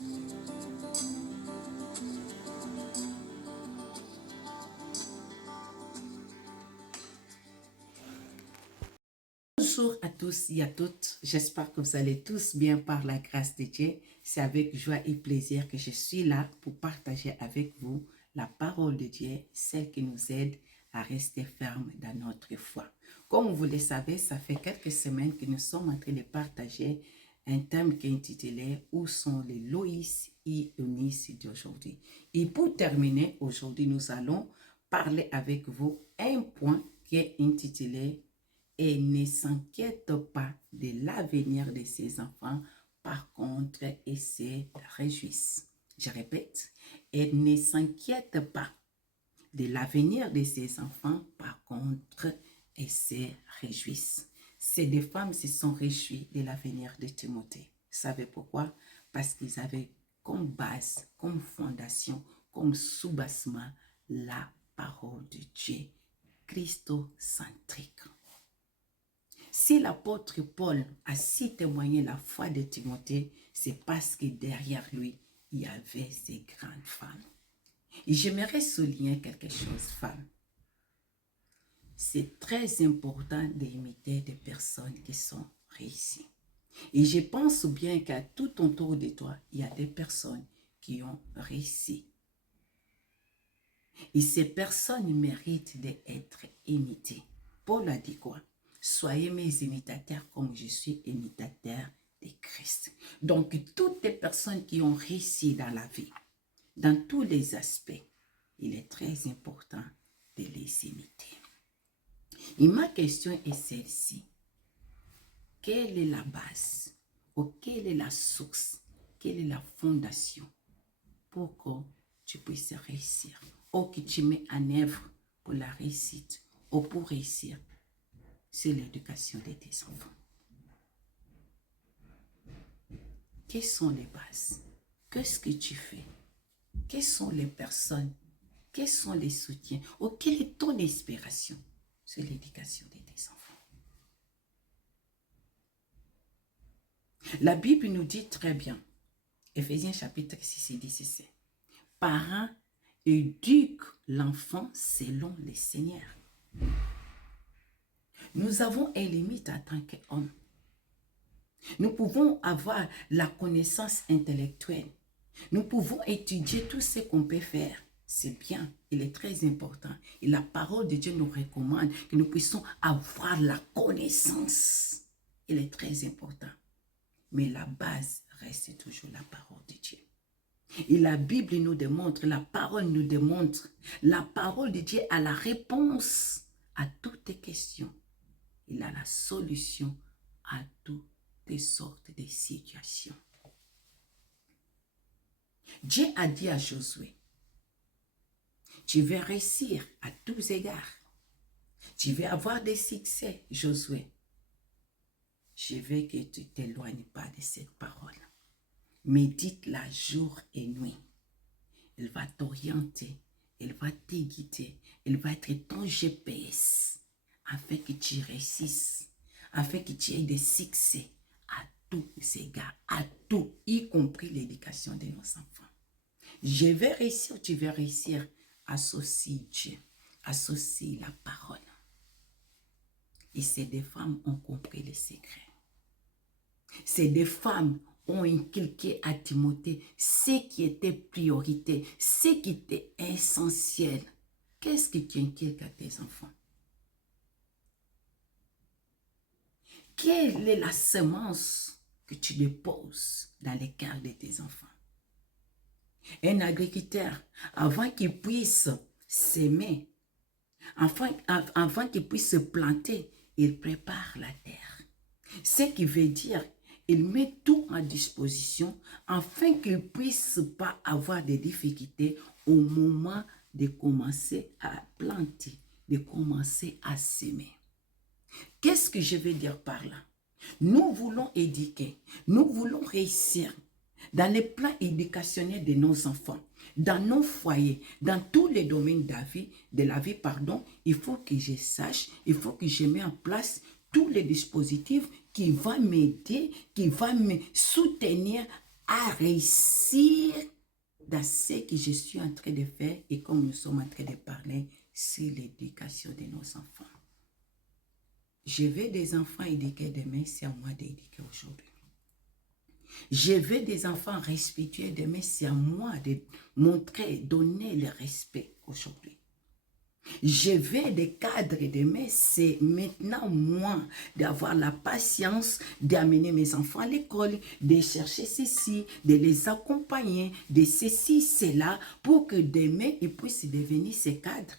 Bonjour à tous et à toutes, j'espère que vous allez tous bien par la grâce de Dieu. C'est avec joie et plaisir que je suis là pour partager avec vous la parole de Dieu, celle qui nous aide à rester fermes dans notre foi. Comme vous le savez, ça fait quelques semaines que nous sommes en train de partager un thème qui est intitulé « Où sont les Loïs et Eunice d'aujourd'hui ?» Et pour terminer, aujourd'hui, nous allons parler avec vous un point qui est intitulé et ne s'inquiète pas de l'avenir de ses enfants, par contre, ils se réjouissent. Je répète, elle ne s'inquiète pas de l'avenir de ses enfants, par contre, elles se réjouissent. Ces deux femmes se sont réjouies de l'avenir de Timothée. Vous savez pourquoi? Parce qu'ils avaient comme base, comme fondation, comme soubassement, la parole de Dieu, christocentrique. Si l'apôtre Paul a si témoigné la foi de Timothée, c'est parce que derrière lui, il y avait ces grandes femmes. Et j'aimerais souligner quelque chose, femmes. C'est très important d'imiter des personnes qui sont réussies. Et je pense bien qu'à tout autour de toi, il y a des personnes qui ont réussi. Et ces personnes méritent d'être imitées. Paul a dit quoi? Soyez mes imitateurs comme je suis imitateur de Christ. Donc, toutes les personnes qui ont réussi dans la vie, dans tous les aspects, il est très important de les imiter. Et ma question est celle-ci. Quelle est la base ou quelle est la source, quelle est la fondation pour que tu puisses réussir ou que tu mets en œuvre pour la réussite ou pour réussir? C'est l'éducation de tes enfants. Quelles sont les bases? Qu'est-ce que tu fais? Quelles sont les personnes? Quels sont les soutiens? Ou quelle est ton inspiration? C'est l'éducation de tes enfants. La Bible nous dit très bien, Éphésiens chapitre 6 et 17, parents éduquent l'enfant selon le Seigneur. Nous avons une limite en tant qu'hommes. Nous pouvons avoir la connaissance intellectuelle. Nous pouvons étudier tout ce qu'on peut faire. C'est bien, il est très important. Et la parole de Dieu nous recommande que nous puissions avoir la connaissance. Il est très important. Mais la base reste toujours la parole de Dieu. Et la Bible nous démontre, la parole nous démontre, la parole de Dieu a la réponse à toutes tes questions. Il a la solution à toutes sortes de situations. Dieu a dit à Josué, tu vas réussir à tous égards. Tu vas avoir des succès, Josué. Je veux que tu ne t'éloignes pas de cette parole. Médite-la jour et nuit. Elle va t'orienter, elle va te guider, elle va être ton GPS afin que tu réussisses, afin que tu aies des succès à tous égards, à tout, y compris l'éducation de nos enfants. Je vais réussir, tu vas réussir. Associe Dieu, associe la parole. Et ces deux femmes ont compris le secret. Ces deux femmes ont inculqué à Timothée ce qui était priorité, ce qui était essentiel. Qu'est-ce que tu inculques à tes enfants? Quelle est la semence que tu déposes dans les cœurs de tes enfants? Un agriculteur, avant qu'il puisse s'aimer, avant qu'il puisse se planter, il prépare la terre. Ce qui veut dire, il met tout en disposition afin qu'il ne puisse pas avoir de difficultés au moment de commencer à planter, de commencer à s'aimer. Qu'est-ce que je veux dire par là? Nous voulons éduquer, nous voulons réussir dans les plans éducationnels de nos enfants, dans nos foyers, dans tous les domaines de la vie, il faut que je sache, il faut que je mette en place tous les dispositifs qui vont m'aider, qui vont me soutenir à réussir dans ce que je suis en train de faire et comme nous sommes en train de parler sur l'éducation de nos enfants. Je veux des enfants éduqués demain, c'est à moi d'éduquer aujourd'hui. Je veux des enfants respectueux demain, c'est à moi de montrer, donner le respect aujourd'hui. Je veux des cadres demain, c'est maintenant moi d'avoir la patience d'amener mes enfants à l'école, de chercher ceci, de les accompagner, de ceci, cela, pour que demain, ils puissent devenir ces cadres.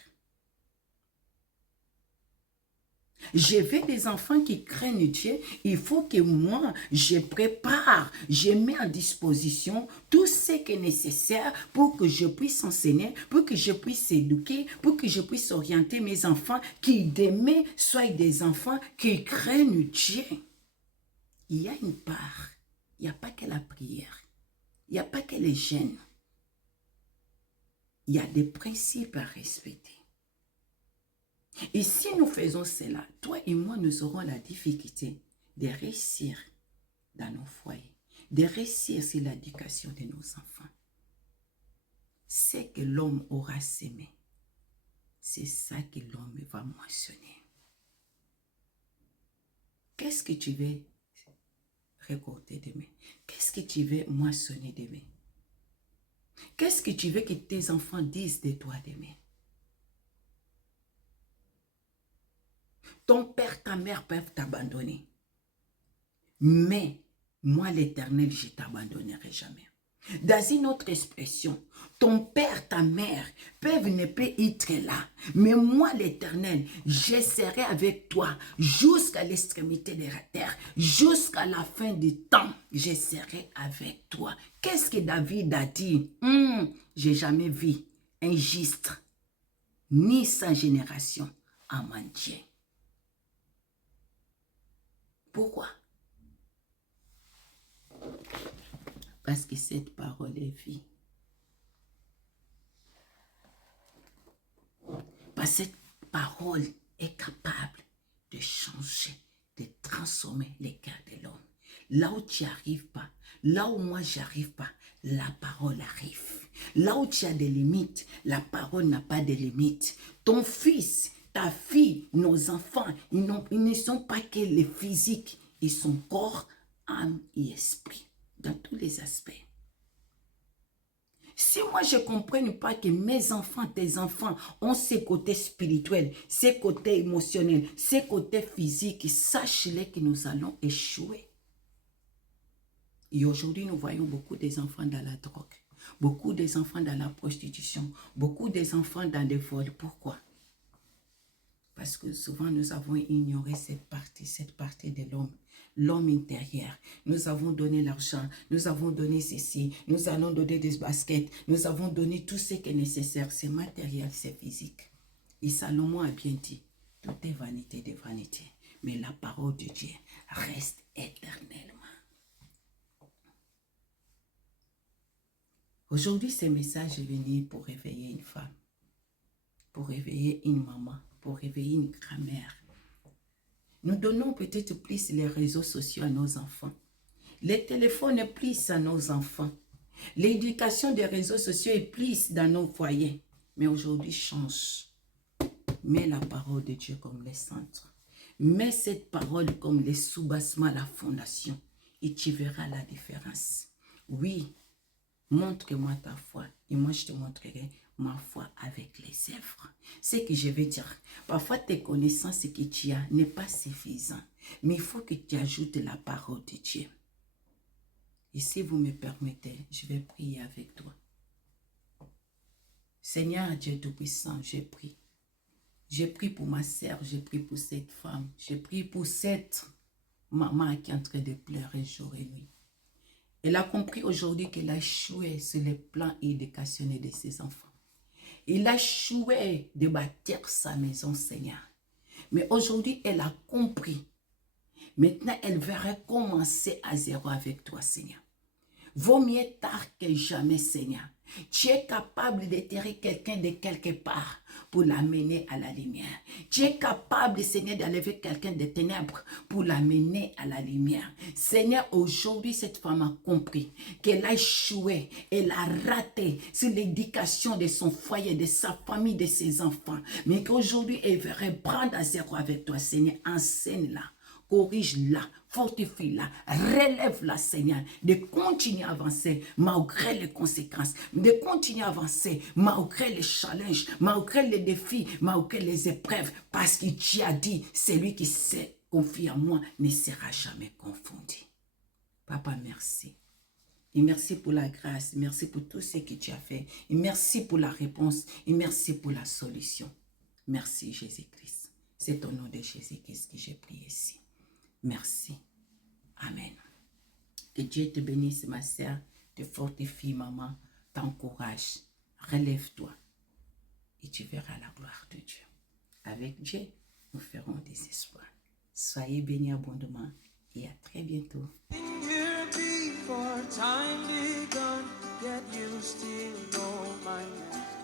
Je veux des enfants qui craignent Dieu. Il faut que moi, je prépare, je mets en disposition tout ce qui est nécessaire pour que je puisse enseigner, pour que je puisse éduquer, pour que je puisse orienter mes enfants, qui demain soient des enfants qui craignent Dieu. Il y a une part, il n'y a pas que la prière, il n'y a pas que les jeûnes. Il y a des principes à respecter. Et si nous faisons cela, toi et moi, nous aurons la difficulté de réussir dans nos foyers, de réussir sur l'éducation de nos enfants. Ce que l'homme aura sémé, c'est ça que l'homme va moissonner. Qu'est-ce que tu veux récolter demain? Qu'est-ce que tu veux moissonner demain? Qu'est-ce que tu veux que tes enfants disent de toi demain? Ton père, ta mère peuvent t'abandonner. Mais moi, l'Éternel, je ne t'abandonnerai jamais. Dans une autre expression, ton père, ta mère peuvent ne pas être là. Mais moi, l'Éternel, je serai avec toi jusqu'à l'extrémité de la terre, jusqu'à la fin du temps. Je serai avec toi. Qu'est-ce que David a dit? J'ai jamais vu un juste, ni sa génération en mendier. Pourquoi? Parce que cette parole est vie. Parce que cette parole est capable de changer, de transformer les cœurs de l'homme. Là où tu n'y arrives pas, là où moi je n'y arrive pas, la parole arrive. Là où tu as des limites, la parole n'a pas de limites. Ton fils, ta fille, nos enfants, ils ne sont pas que les physiques, ils sont corps, âme et esprit, dans tous les aspects. Si moi je ne comprends pas que mes enfants, tes enfants ont ces côtés spirituels, ces côtés émotionnels, ces côtés physiques, sache-les que nous allons échouer. Et aujourd'hui, nous voyons beaucoup des enfants dans la drogue, beaucoup des enfants dans la prostitution, beaucoup des enfants dans des vols. Pourquoi? Parce que souvent, nous avons ignoré cette partie de l'homme, l'homme intérieur. Nous avons donné l'argent, nous avons donné ceci, nous allons donner des baskets, nous avons donné tout ce qui est nécessaire. C'est matériel, c'est physique. Et Salomon a bien dit, tout est vanité de vanité, mais la parole de Dieu reste éternellement. Aujourd'hui, ce message est venu pour réveiller une femme, pour réveiller une maman, pour réveiller une grand-mère. Nous donnons peut-être plus les réseaux sociaux à nos enfants. Les téléphones est plus à nos enfants. L'éducation des réseaux sociaux est plus dans nos foyers. Mais aujourd'hui, change. Mets la parole de Dieu comme le centre. Mets cette parole comme le soubassement, la fondation. Et tu verras la différence. Oui, montre-moi ta foi. Et moi, je te montrerai ma foi avec les œuvres. Ce que je veux dire, parfois tes connaissances que tu as n'est pas suffisant, mais il faut que tu ajoutes la parole de Dieu. Et si vous me permettez, je vais prier avec toi. Seigneur Dieu Tout-Puissant, j'ai prié. J'ai prié pour ma sœur, j'ai prié pour cette femme, j'ai prié pour cette maman qui est en train de pleurer jour et nuit. Elle a compris aujourd'hui qu'elle a échoué sur le plan éducationnel de ses enfants. Il a échoué de bâtir sa maison, Seigneur. Mais aujourd'hui, elle a compris. Maintenant, elle va recommencer à zéro avec toi, Seigneur. Vaut mieux tard que jamais, Seigneur. Tu es capable d'éterrer quelqu'un de quelque part pour l'amener à la lumière. Tu es capable, Seigneur, d'enlever quelqu'un des ténèbres pour l'amener à la lumière. Seigneur, aujourd'hui, cette femme a compris qu'elle a échoué, elle a raté sur l'éducation de son foyer, de sa famille, de ses enfants. Mais qu'aujourd'hui, elle veut reprendre à zéro avec toi, Seigneur. Enseigne-la. Corrige-la, fortifie-la, relève-la, Seigneur, de continuer à avancer malgré les conséquences, de continuer à avancer malgré les challenges, malgré les défis, malgré les épreuves, parce que tu as dit, celui qui s'est confié en moi ne sera jamais confondu. Papa, merci. Et merci pour la grâce, merci pour tout ce que tu as fait, et merci pour la réponse, et merci pour la solution. Merci Jésus-Christ. C'est au nom de Jésus-Christ que j'ai prié ici. Merci. Amen. Que Dieu te bénisse, ma sœur, te fortifie, maman, t'encourage. Relève-toi et tu verras la gloire de Dieu. Avec Dieu, nous ferons des espoirs. Soyez bénis abondamment et à très bientôt. Time begun, yet you still know my name.